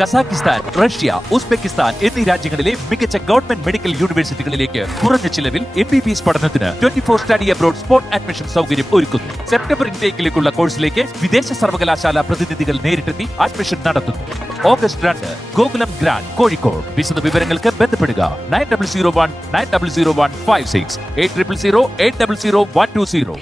Kazakhstan, Russia, Uzbekistan എന്നീ രാജ്യങ്ങളിലെ മികച്ച ഗവൺമെന്റ് മെഡിക്കൽ യൂണിവേഴ്സിറ്റികളിലേക്ക് കുറഞ്ഞ ചിലവിൽ MBBS പഠനത്തിന് 24 സ്റ്റഡി അബ്രോഡ് സ്പോട്ട് അഡ്മിഷൻ സൗകര്യം ഒരുക്കുന്നു. സെപ്റ്റംബർ ഇൻടേക്കിലേക്കുള്ള കോഴ്സിലേക്ക് വിദേശ സർവകലാശാല പ്രതിനിധികൾ നേരിട്ടെത്തി അഡ്മിഷൻ നടത്തുന്നു. August 2 Gokulam grand Kozhikode. വിശദ വിവരങ്ങൾക്ക് ബന്ധപ്പെടുക 9001 900156 8000 800 120.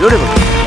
Beautiful.